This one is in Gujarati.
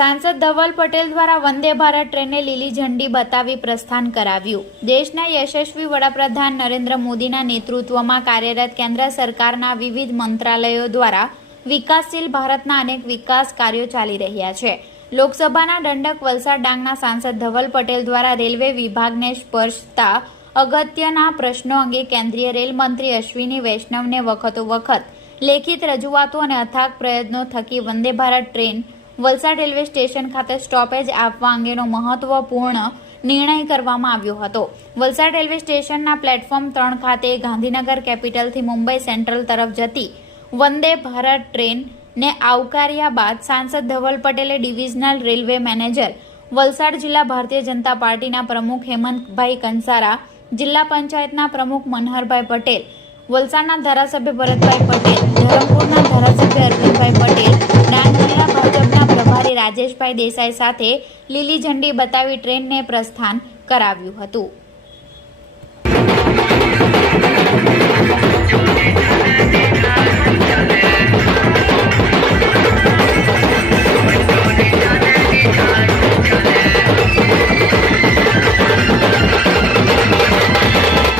सांसद धवल पटेल द्वारा वंदे भारत ट्रेन ने लीली झंडी बतावी प्रस्थान कराव्યું। देशना यशस्वी वडाप्रधान नरेन्द्र मोदीना नेतृत्वમાં કાર્યરત કેન્દ્ર સરકારના વિવિધ મંત્રાલયો દ્વારા વિકાસશીલ ભારતના અનેક વિકાસ કાર્યો ચાલી રહ્યા છે। લોકસભાના દંડક વલસાડ ડાંગના સાંસદ ધવલ પટેલ દ્વારા રેલવે વિભાગને સ્પર્શતા અગત્યના પ્રશ્નો અંગે કેન્દ્રીય રેલ મંત્રી અશ્વિની વૈષ્ણવને વખતોવખત લેખિત રજૂઆતો અને અથાગ પ્રયત્નો થકી Vande Bharat train Valsad railway station ખાતે સ્ટોપેજ આપવા અંગેનો મહત્વપૂર્ણ નિર્ણય કરવામાં આવ્યો હતો। વલસાડ રેલવે સ્ટેશનના પ્લેટફોર્મ 3 ખાતે ગાંધીનગર કેપિટલથી મુંબઈ સેન્ટ્રલ તરફ જતી વંદે ભારત ટ્રેનને આવકાર્યા બાદ સાંસદ ધવલ પટેલે ડિવિઝનલ રેલવે મેનેજર વલસાડ જિલ્લા ભારતીય જનતા પાર્ટીના પ્રમુખ હેમંતભાઈ કંસારા, જિલ્લા પંચાયતના પ્રમુખ મનહરભાઈ પટેલ, વલસાડના ધારાસભ્ય ભરતભાઈ પટેલ, ધરમપુરના ધારાસભ્ય અરવિંદભાઈ પટેલ, ડાંગ જિલ્લા ભાજપના પ્રભારી રાજેશભાઈ દેસાઈ સાથે લીલી ઝંડી બતાવી ટ્રેનને પ્રસ્થાન કરાવ્યું હતું।